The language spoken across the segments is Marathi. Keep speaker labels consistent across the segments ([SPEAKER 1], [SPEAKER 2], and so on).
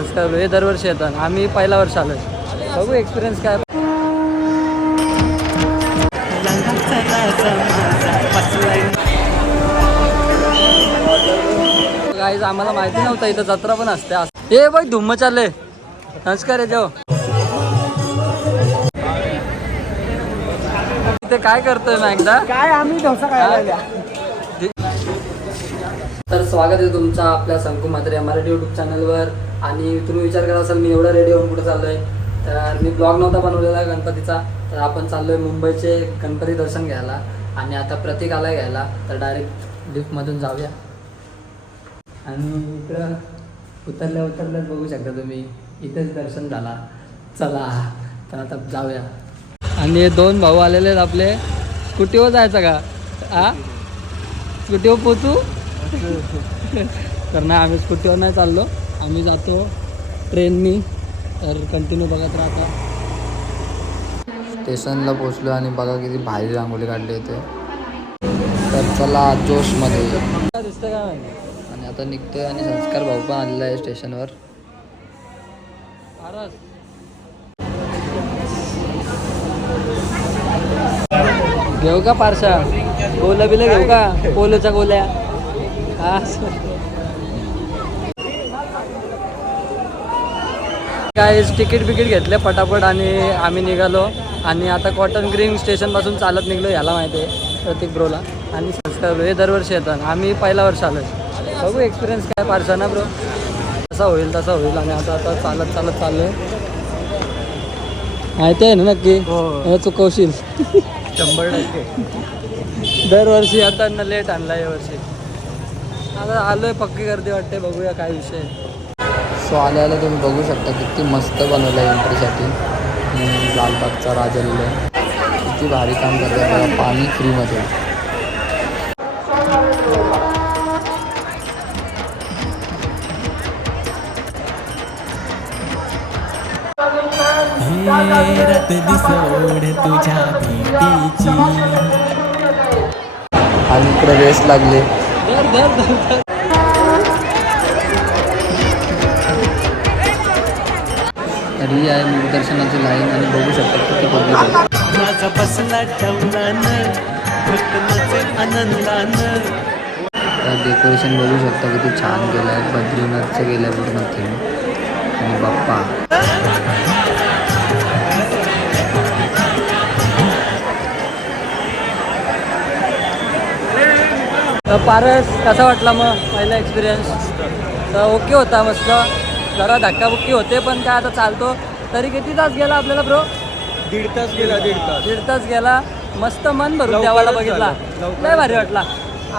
[SPEAKER 1] नमस्कार हे दरवर्षी येतात. आम्ही पहिला वर्ष आलोय. बघू एक्सपिरियन्स काय गाईज आम्हाला माहिती नव्हतं इथं जत्रा पण असते. असं- ए बाई धुम्म चालले नमस्कार जेव ते काय करतोय ना एकदा?
[SPEAKER 2] काय आम्ही डोसा खायला
[SPEAKER 1] तर स्वागत आहे तुमचं आपल्या संकू म्हात्रे मराठी यूट्यूब चॅनलवर आणि तुम्ही विचार करत असाल मी एवढा रेडी होऊन कुठे चाललोय? तर मी ब्लॉग नव्हता बनवलेला गणपतीचा. तर आपण चाललोय मुंबईचे गणपती दर्शन घ्यायला आणि आता प्रतीक आलाय घ्यायला. तर डायरेक्ट लिफ्टमधून जाऊया. आणि इकडं उतरल्या उतरल्याच बघू शकता तुम्ही इथेच दर्शन झाला. चला तर आता जाऊया. आणि हे दोन भाऊ आलेले आहेत आपले. स्कूटीवर जायचं का? आ? स्कूटीवर पोचू तर नाही आम्ही स्कूटीवर नाही चाललो. आम्ही जातो ट्रेननी. तर कंटिन्यू बघत राहता.
[SPEAKER 3] स्टेशनला पोचलो आणि बघा किती भारी रांगोली काढली होते तर चला जोशमध्ये.
[SPEAKER 1] दिसतं काय माहिती
[SPEAKER 3] आणि आता निघतोय आणि संस्कार भाऊ पण आलेला आहे स्टेशनवर.
[SPEAKER 1] घेऊ का पारशा गोल्या बिल्या घेऊ का? पोलोच्या गोल्या? हा. काय तिकीट बिकीट घेतले पटापट आणि आम्ही निघालो. आणि आता कॉटन ग्रीन स्टेशनपासून चालत निघलो याला माहिती आहे प्रतीक ब्रोला आणि संस्कार हे दरवर्षी येतात. आम्ही पहिला वर्ष आलोय. बघू एक्सपिरियन्स काय पारशा ना ब्रो तसा होईल तसा होईल. आणि आता आता चालत चालत चाललोय. माहिती आहे ना नक्की? हे. चुकवशील.
[SPEAKER 2] शंभर टक्के.
[SPEAKER 1] दरवर्षी आता लेट आणला यावर्षी आता आलोय पक्की गर्दी वाटते. बघूया काय विषय
[SPEAKER 3] सो आल्याला तुम्ही बघू शकता किती मस्त बनवलं आहे एंट्रीसाठी आणि लालबागचा राजा लिहिलं आहे किती भारी काम करतात पाणी फ्रीमध्ये आणि इकडे रेस लागले. तर ही आहे लाईन आणि बघू शकता किती पब्लिक आहे
[SPEAKER 4] माझा बसला ठेवलान भक्तनाचे आनंदानं.
[SPEAKER 3] तर डेकोरेशन बघू शकता किती छान केलं आहे बद्रीनाथचं केलं आहे पूर्ण थीम आणि बाप्पा.
[SPEAKER 1] पारस कसा वाटला मग पहिला एक्सपिरियन्स तर ओके होता मस्त. जरा धक्काबुक्की होते पण काय आता चालतो. तरी किती तास गेला आपल्याला ब्रो
[SPEAKER 2] दीड तास गेला दीड तास.
[SPEAKER 1] दीड तास गेला. मस्त मन भरून देवाला. बघितला. लय भारी वाटला.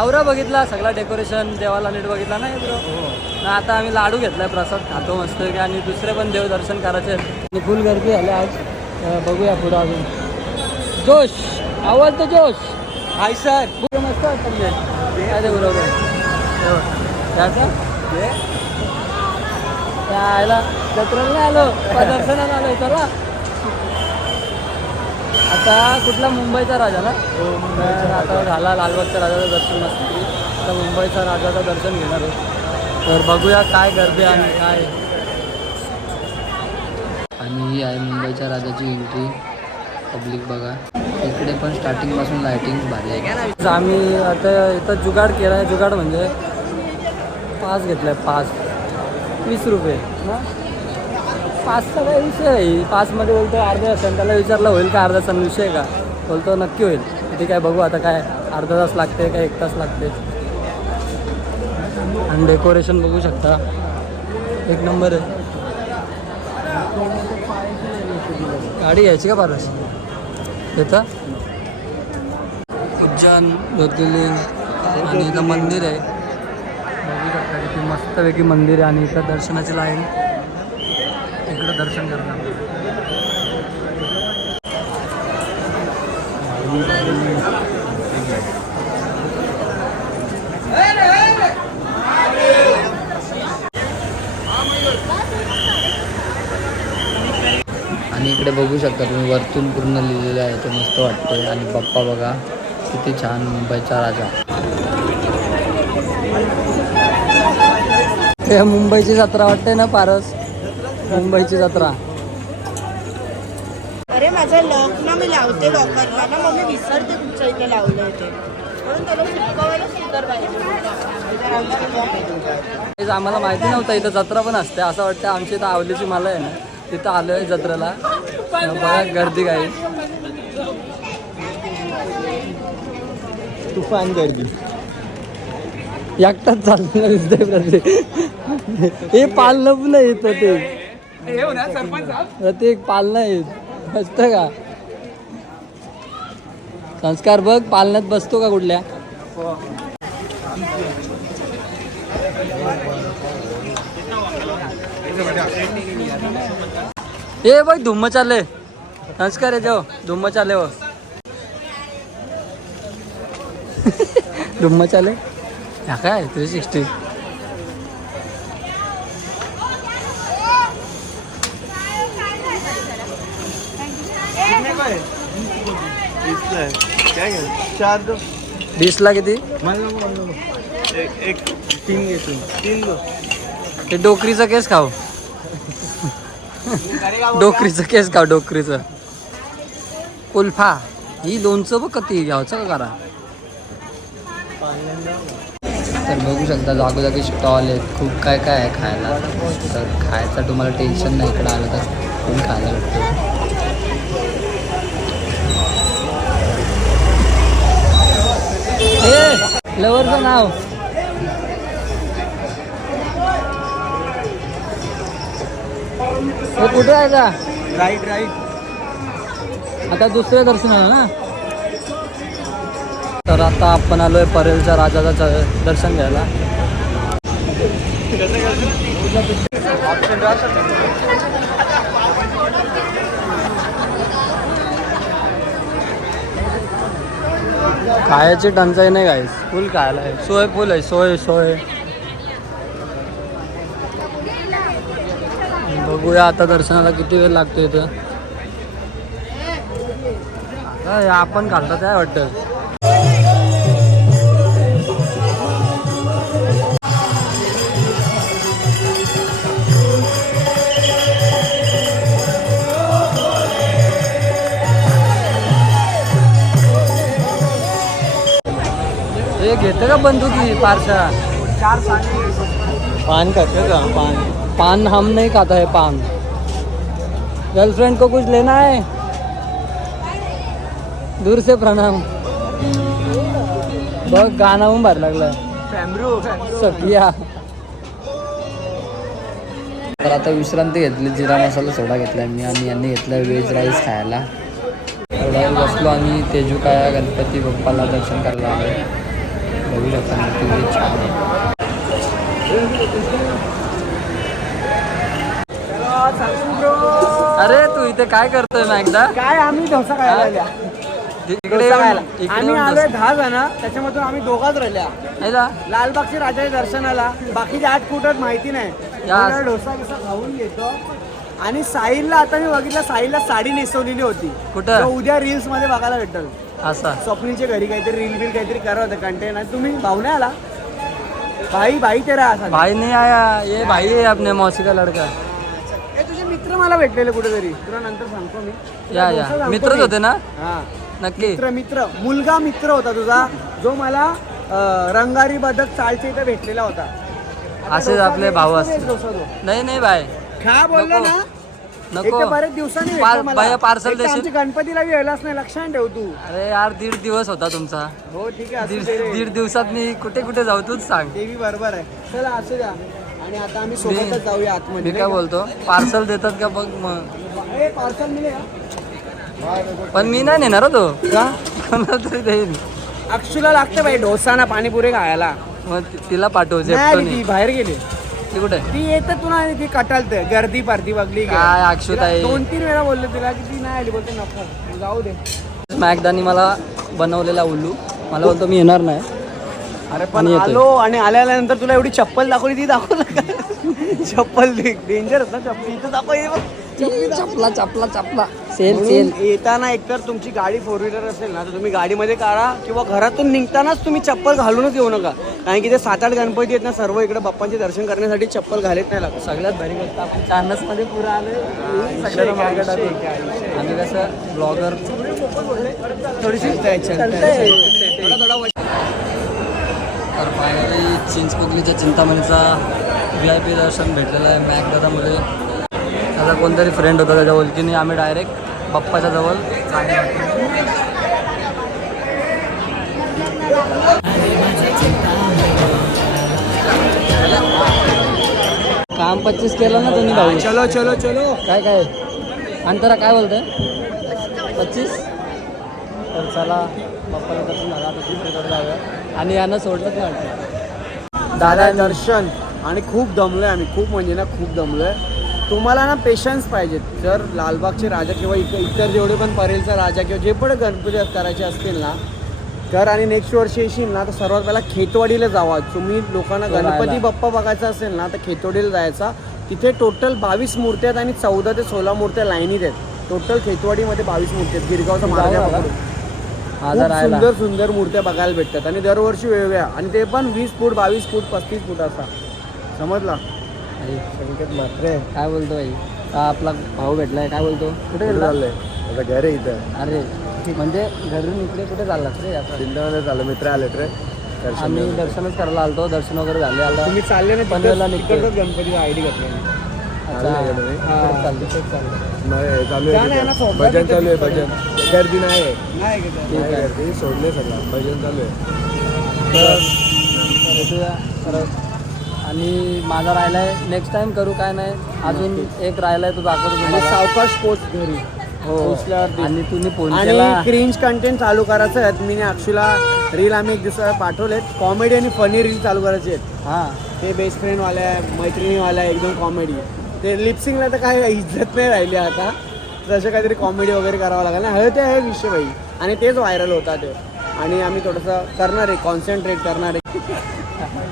[SPEAKER 1] आवरा बघितला सगळा डेकोरेशन देवाला नीट बघितला नाही ब्रो
[SPEAKER 2] हो.
[SPEAKER 1] ना आता आम्ही लाडू घेतलाय प्रसाद. खातो मस्त आणि दुसरे पण देव दर्शन करायचे. आणि फुल गर्दी झाली आज. बघूया पुढं अजून. जोश! आवाज तर जोश!
[SPEAKER 2] Hi sir.
[SPEAKER 1] मस्त वाटतं म्हणजे. त्याचं जत्रेला नाही आलो आलो आता कुठला मुंबईचा राजा ना? तर आता झाला लालबागच्या राजाचं दर्शन मस्त. आता मुंबईचा राजाचं दर्शन घेणार आहोत तर बघूया काय गर्दी आणि काय.
[SPEAKER 3] आणि ही आहे मुंबईच्या राजाची एंट्री पब्लिक बघा. इकडे पण स्टार्टिंगपासून लायटिंग भारी आहे.
[SPEAKER 1] आम्ही आता इथं जुगाड केला आहे जुगाड म्हणजे पास घेतलाय पास. वीस रुपये. पाचचा काय विषय आहे. पाचमध्ये बोलतो अर्धा तासाने त्याला विचारलं होईल का अर्धा तास विषय का? बोलतो नक्की होईल. ठीक आहे बघू आता काय अर्धा तास लागते काय एक तास लागते आणि डेकोरेशन बघू शकता. एक नंबर आहे. गाडी घ्यायची का पारस येतं उज्जैन ज्योतिर्लिंग आणि इथं मंदिर आहे. मस्तपैकी मंदिर आहे आणि इथं दर्शनाची लाईन. इकडं दर्शन करणार.
[SPEAKER 3] आणि इकडे बघू शकता तुम्ही वरतून पूर्ण लिहिलेलं आहे ते मस्त वाटते आणि बाप्पा बघा किती छान मुंबईचा राजा.
[SPEAKER 1] ते मुंबईची जत्रा वाटते ना पारस? मुंबईची जत्रा.
[SPEAKER 5] अरे माझं लॉक ना मी लावते लॉकरला ना मग मी विसरते तुमच्या इथे लावलं म्हणून त्याला पाहिजे.
[SPEAKER 1] आम्हाला माहिती नव्हतं इथं जत्रा पण असते. असं वाटतं आमची इथं आवलीची माला आहे ना तिथं आलोय जत्रेला. बघा गर्दी काही
[SPEAKER 2] तुफान गर्दी.
[SPEAKER 1] एकटाच चाललेलं दिसतंय प्रत्येक हे पालणं पण नाही येत ते. प्रत्येक पालणं येत असतं का? संस्कार बघ पालण्यात बसतो का कुठल्या? ए बघ धुम्म चालले संस्कार आहे जाओ धुम्म चालले हो. धुम्म चाले ह्या काय थ्री सिक्स्टी वीसला किती
[SPEAKER 2] एक एक तीन घेतो तीन दो
[SPEAKER 1] ते डोकरीचं केस खाऊ. डोकरीचं केस खाऊ डोकरीचं. कुल्फा ही लोणचं बघ कधी घ्यावचं का करा? तर बघू शकता जागोजागी स्टॉल आहेत. खूप काय काय आहे खायला. तर खायचं तुम्हाला टेन्शन नाही इकडं आलं तर खूप खायला भेटतो? लवरचं नाव. कुठे आहे का?
[SPEAKER 2] Right right.
[SPEAKER 1] आता दुसरे दर्शन आहे ना? तर आता आपण आलोय परेलच्या राजाचा दर्शन घ्यायला. खायची टंचाई नाही गाईस फुल खायला आहे. सोय फुल आहे. सोय सोय. बघूया आता दर्शनाला किती वेळ लागतो इथं. आपण घालतात काय वाटतं? हे घेतं का बंदुकी पारशा
[SPEAKER 2] पान खाते का? पान.
[SPEAKER 1] पान हम नहीं खाता है पान. गर्लफ्रेंड को कुछ लेना है? दूर से प्रणाम. बघ गाणं पण भारी लागलं सखिया
[SPEAKER 3] तर आता विश्रांती घेतली जिरा मसाला सोडा घेतला मी आणि यांनी घेतलं व्हेज राईस खायला. थोडा वेळ बसलो आणि तेजुकाया गणपती बाप्पाला दर्शन करायला आलो बघू शकता मूर्ती किती छान आहे
[SPEAKER 1] अरे तू इथे काय करतोय ना एकदा
[SPEAKER 2] काय आम्ही डोसा खायला आल्या
[SPEAKER 1] इकडे
[SPEAKER 2] डोसा
[SPEAKER 1] येऊन-
[SPEAKER 2] खायला.
[SPEAKER 1] इकडे
[SPEAKER 2] आम्ही
[SPEAKER 1] येऊन
[SPEAKER 2] आलोय. दहा जण त्याच्यामधून आम्ही दोघाच राहिल्या
[SPEAKER 1] है ना?
[SPEAKER 2] लालबागच्या राजाच्या दर्शनाला बाकीचे आठ कुठं माहिती नाही
[SPEAKER 1] या.
[SPEAKER 2] डोसा बिसा खाऊन घेतो आणि साहिलला आता मी बघितलं साहिलला साडी नेसवलेली होती
[SPEAKER 1] कुठं?
[SPEAKER 2] तो उद्या रील्समध्ये बघायला भेटल
[SPEAKER 1] असा.
[SPEAKER 2] स्वप्नीच्या घरी काहीतरी रील बिल काहीतरी करत होतं कंटेंट आणि तुम्ही भाऊ नाही आला. भाई भाई तेरा असा.
[SPEAKER 1] भाई नहीं आया. ये भाई है अपने मौसी का लड़का.
[SPEAKER 2] तुझे मित्र मला भेटलेले कुठेतरी. तुला नंतर सांगतो मी. तुला
[SPEAKER 1] या या.
[SPEAKER 2] सांगतो
[SPEAKER 1] मित्रच
[SPEAKER 2] मी.
[SPEAKER 1] होते ना?
[SPEAKER 2] हा.
[SPEAKER 1] नक्की.
[SPEAKER 2] मित्र मित्र. मुलगा मित्र होता तुझा जो मला अं, रंगारी बदक चालच्या इथे भेटलेला होता.
[SPEAKER 1] असेच आपले भाऊ असतात. नाही नाही भाई
[SPEAKER 2] खा बोललो
[SPEAKER 1] नको.
[SPEAKER 2] बरेच दिवसांनी
[SPEAKER 1] पार-
[SPEAKER 2] भेटला मला.
[SPEAKER 1] भैया पार्सल
[SPEAKER 2] एक तर
[SPEAKER 1] देशील?
[SPEAKER 2] आमच्या गणपतीला बी यायलाच नाही लक्षात ठेव तू.
[SPEAKER 1] अरे यार दीड दिवस होता तुमचा.
[SPEAKER 2] हो ठीक आहे
[SPEAKER 1] दीड
[SPEAKER 2] असू दे रे.
[SPEAKER 1] दीड दिवसात मी कुठे कुठे जाऊ तूच सांग.
[SPEAKER 2] ते बी बरोबर आहे. चला असू द्या. आणि आता आम्ही सोबतच जाऊया आतमध्ये
[SPEAKER 1] मी काय बोलतो? पार्सल देतात का बघ मग.
[SPEAKER 2] पार्सल मिळेल
[SPEAKER 1] पण मी नाही नेणार हो तो. का? कोणाला तरी देईन.
[SPEAKER 2] अक्षुला लागतं भाई डोसा ना पाणीपुरी खायला.
[SPEAKER 1] मग ति- तिला पाठव
[SPEAKER 2] नाही ती
[SPEAKER 1] झेपटोनी
[SPEAKER 2] बाहेर गेली.
[SPEAKER 1] ती कुठे?
[SPEAKER 2] ती येते तुला ती कटालते गर्दी पारती बघली.
[SPEAKER 1] काय अक्षुत
[SPEAKER 2] तिला
[SPEAKER 1] आहे?
[SPEAKER 2] दोन तीन वेळा बोललो तिला की ती नाही आली बोलते नको. जाऊ दे.
[SPEAKER 1] स्मॅकदानी मला बनवलेला उल्लू. मला बोलतो मी येणार नाही.
[SPEAKER 2] अरे
[SPEAKER 1] पण आलो
[SPEAKER 2] आणि आल्यानंतर तुला एवढी चप्पल दाखवली ती दाखवलं चप्पल डेंजर ना चप्पल. इथं आपण
[SPEAKER 3] चपला चपला चपला सेल सेल.
[SPEAKER 2] येताना एकतर तुमची गाडी फोर व्हीलर असेल ना तर तुम्ही गाडीमध्ये काढा किंवा घरातून निघतानाच तुम्ही चप्पल घालूनच येऊ नका. कारण की ते सात आठ गणपती आहेत ना सर्व इकडे बाप्पांचे दर्शन करण्यासाठी चप्पल घालत नाही लागत.
[SPEAKER 1] सगळ्यात भारी गोष्ट आपण चार्नसमध्ये पुरं टाकून. आम्ही कसं ब्लॉगर
[SPEAKER 2] थोडीशी
[SPEAKER 1] तर फायनली चिंचपोकलीच्या चिंतामणीचा व्ही आय पी दर्शन भेटलेलं आहे. मॅक दादामुळे त्याचा कोणतरी फ्रेंड होता त्याच्या ओळखीने आम्ही डायरेक्ट बाप्पाच्या जवळ काम पच्चीस केलं ना तुम्ही भाऊ?
[SPEAKER 2] चलो चलो चलो.
[SPEAKER 1] काय काय? अंतरा काय बोलतंय? पच्चीस? तर चला बाप्पाला दर्शन झालं आता दुसरीकडे जाऊया. आणि यांना सोडलंच नाही
[SPEAKER 2] दादा दर्शन. आणि खूप दमलोय आम्ही. खूप म्हणजे ना खूप दमलोय. तुम्हाला ना पेशन्स पाहिजेत जर लालबागचे राजा किंवा इक इतर जेवढे पण परेलचा राजा किंवा जे पण गणपती करायचे असतील ना तर आणि नेक्स्ट वर्षी येशील ना तर सर्वात पहिला खेतवाडीला जावा. तुम्ही लोकांना गणपती. बाप्पा बघायचा असेल ना तर खेतवाडीला जायचा. तिथे टोटल बावीस मूर्त्या आहेत आणि चौदा ते सोळा मूर्त्या लाईनीत आहेत. टोटल खेतवाडीमध्ये बावीस मूर्ती आहेत. गिरगावचा मार्ग सुंदर सुंदर मूर्त्या बघायला भेटतात. आणि दरवर्षी वेगवेगळ्या. आणि ते पण वीस फूट बावीस फूट पस्तीस फूट असा. समजला?
[SPEAKER 1] अरे,
[SPEAKER 2] संकेत मात्र.
[SPEAKER 1] काय बोलतो भाई हा आपला भाऊ भेटलाय? काय बोलतो? कुठे गेला?
[SPEAKER 2] आता घर आहे इथं.
[SPEAKER 1] अरे म्हणजे घरून इकडे कुठे चाललात रे आता?
[SPEAKER 2] चिंतामध्ये झालं मित्र आलेत रे.
[SPEAKER 1] आम्ही दर्शनच करायला आलतो दर्शन वगैरे झाले आता.
[SPEAKER 2] तुम्ही चालले ना
[SPEAKER 1] पनवेलला निघतोय.
[SPEAKER 2] तिकडचाच गणपती आयडी घेतला. आले?
[SPEAKER 1] हा, चालतं, चाललं.
[SPEAKER 6] नाही चालू
[SPEAKER 2] जा ना,
[SPEAKER 6] आहे
[SPEAKER 2] ना,
[SPEAKER 6] तिथे.
[SPEAKER 2] सोबत
[SPEAKER 6] भजन चालू आहे. भजन. गर्दी नाही आहे.
[SPEAKER 2] नाही घेतलं.
[SPEAKER 1] ठीक
[SPEAKER 6] नाही
[SPEAKER 1] आहे.
[SPEAKER 6] गर्दी सोडले सगळं. भजन चालू आहे.
[SPEAKER 1] तर आणि माझा राहिलाय. नेक्स्ट टाइम करू काय नाही. अजून एक राहिलाय तो दाखवतो
[SPEAKER 2] आणि
[SPEAKER 1] तुम्हाला.
[SPEAKER 2] सावकाश पोच घरी.
[SPEAKER 1] हो.
[SPEAKER 2] पोचल्यावर.
[SPEAKER 1] आणि तुम्ही फोन केला.
[SPEAKER 2] आणि क्रिंज कंटेंट चालू करायचं आहे मी अक्षुला रील आम्ही एक दिवसा पाठवलेत. कॉमेडी आणि फनी रील चालू करायचे आहेत.
[SPEAKER 1] हा.
[SPEAKER 2] ते बेस्ट फ्रेंडवाले आहे मैत्रिणीवाले आहे एकदम कॉमेडी ते लिपसिंगला तर काय इज्जत नाही राहिली आता. तसं काहीतरी कॉमेडी वगैरे करावं लागेल. ना हे ते आहे विषय भाई. आणि तेच व्हायरल होता ते आणि आम्ही थोडंसं करणार आहे. कॉन्सन्ट्रेट करणार आहे.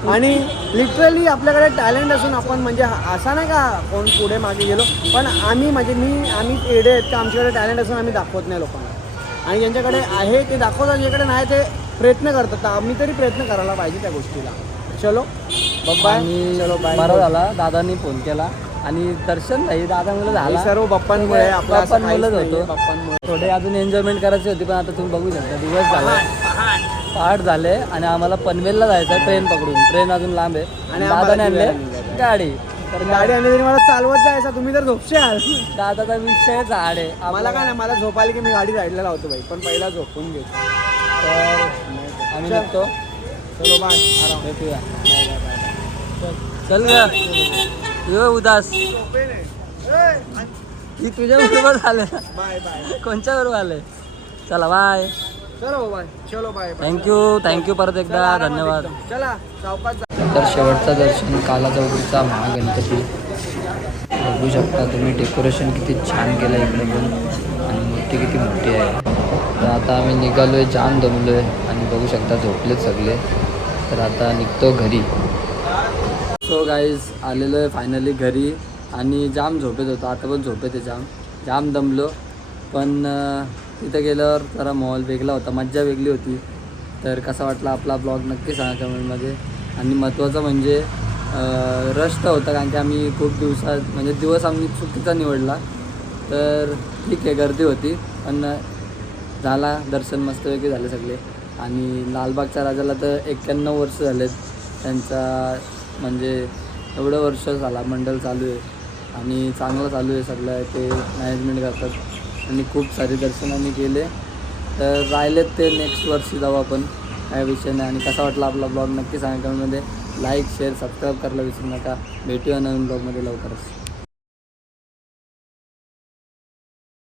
[SPEAKER 2] आणि लिटरली आपल्याकडे टॅलेंट असून आपण म्हणजे असा नाही का कोण पुढे मागे गेलो पण आम्ही म्हणजे मी आम्ही एडे आहेत का आमच्याकडे टॅलेंट असून आम्ही दाखवत नाही लोकांना. आणि ज्यांच्याकडे आहे ते दाखवतात ज्यांच्याकडे नाही ते प्रयत्न करतात. तर आम्ही तरी प्रयत्न करायला पाहिजे त्या गोष्टीला. चलो
[SPEAKER 1] आणि
[SPEAKER 2] चलो बाय
[SPEAKER 1] बरं झाला दादानी फोन केला. आणि दर्शन नाही दादा मुलं झाला
[SPEAKER 2] सर्व बाप्पांमुळे
[SPEAKER 1] बाप्पांमुळेच
[SPEAKER 2] नाहीये,
[SPEAKER 1] होतो.
[SPEAKER 2] बाप्पांमुळे.
[SPEAKER 1] थोडे अजून एन्जॉयमेंट करायची होती पण आता तुम्ही बघू शकता दिवस झाला. पहाट झाले आणि आम्हाला पनवेलला जायचं आहे ट्रेन पकडून. ट्रेन अजून लांब आहे.
[SPEAKER 2] आणि आम्हाला
[SPEAKER 1] दादाने आणले. गाडी. तर
[SPEAKER 2] गाडी आणली तरी मला चालवत जायचा तुम्ही तर झोपशाल
[SPEAKER 1] दादाचा विषय झाड आहे.
[SPEAKER 2] मला काय नाही मला झोपायला की मी गाडी साईडला लावतो भाई पण पहिला झोपून घेतो
[SPEAKER 1] तर आम्ही निघतो.
[SPEAKER 2] चलो बाय आराम.
[SPEAKER 1] भेटूया. चल ग. यो उदास. ही तुझ्या बरोबर झालं.
[SPEAKER 2] बाय बाय
[SPEAKER 1] कोणच्या बरोबर आलंय? चला बाय
[SPEAKER 2] चलो बाय चलो बाय बाय
[SPEAKER 1] थँक्यू थँक्यू परत एकदा धन्यवाद.
[SPEAKER 2] चला.
[SPEAKER 3] तर शेवटचं दर्शन काला चौकीचा महागणपती बघू शकता तुम्ही डेकोरेशन किती छान केलं इकडे पण. आणि मूर्ती किती मोठी आहे. तर आता आम्ही निघालो आहे जाम दमलो आहे आणि बघू शकता झोपलेत सगळे. तर आता निघतो घरी.
[SPEAKER 1] सो गाईज आलेलो आहे फायनली घरी. आणि जाम झोपेत होतो. आता पण झोपेत आहे जाम. जाम दमलो. पण तिथं गेल्यावर जरा मॉल वेगळा होता मज्जा वेगळी होती. तर कसा वाटला आपला ब्लॉग नक्की सांगा कमेंटमध्ये आणि महत्त्वाचं म्हणजे रश तर होता कारण की आम्ही खूप दिवसात म्हणजे दिवस आम्ही चुकीचा निवडला. तर ठीक आहे गर्दी होती. पण झाला दर्शन मस्तपैकी झाले सगळे. आणि लालबागच्या राजाला तर एक्क्याण्णव वर्ष झालेत. त्यांचा म्हणजे एवढं वर्ष झाला मंडळ चालू आहे. आणि चांगलं चालू आहे सगळं ते मॅनेजमेंट करतात. आणि खूप सारे दर्शन आम्ही केले तर राहिलेत ते नेक्स्ट वर्षी जाऊ आपण. काय विषय नाही. आणि कसा वाटला आपला ब्लॉग नक्की सांगा कमेंटमध्ये लाईक शेअर सबस्क्राईब करायला विसरू नका. भेटूया नवीन ब्लॉगमध्ये लवकरच.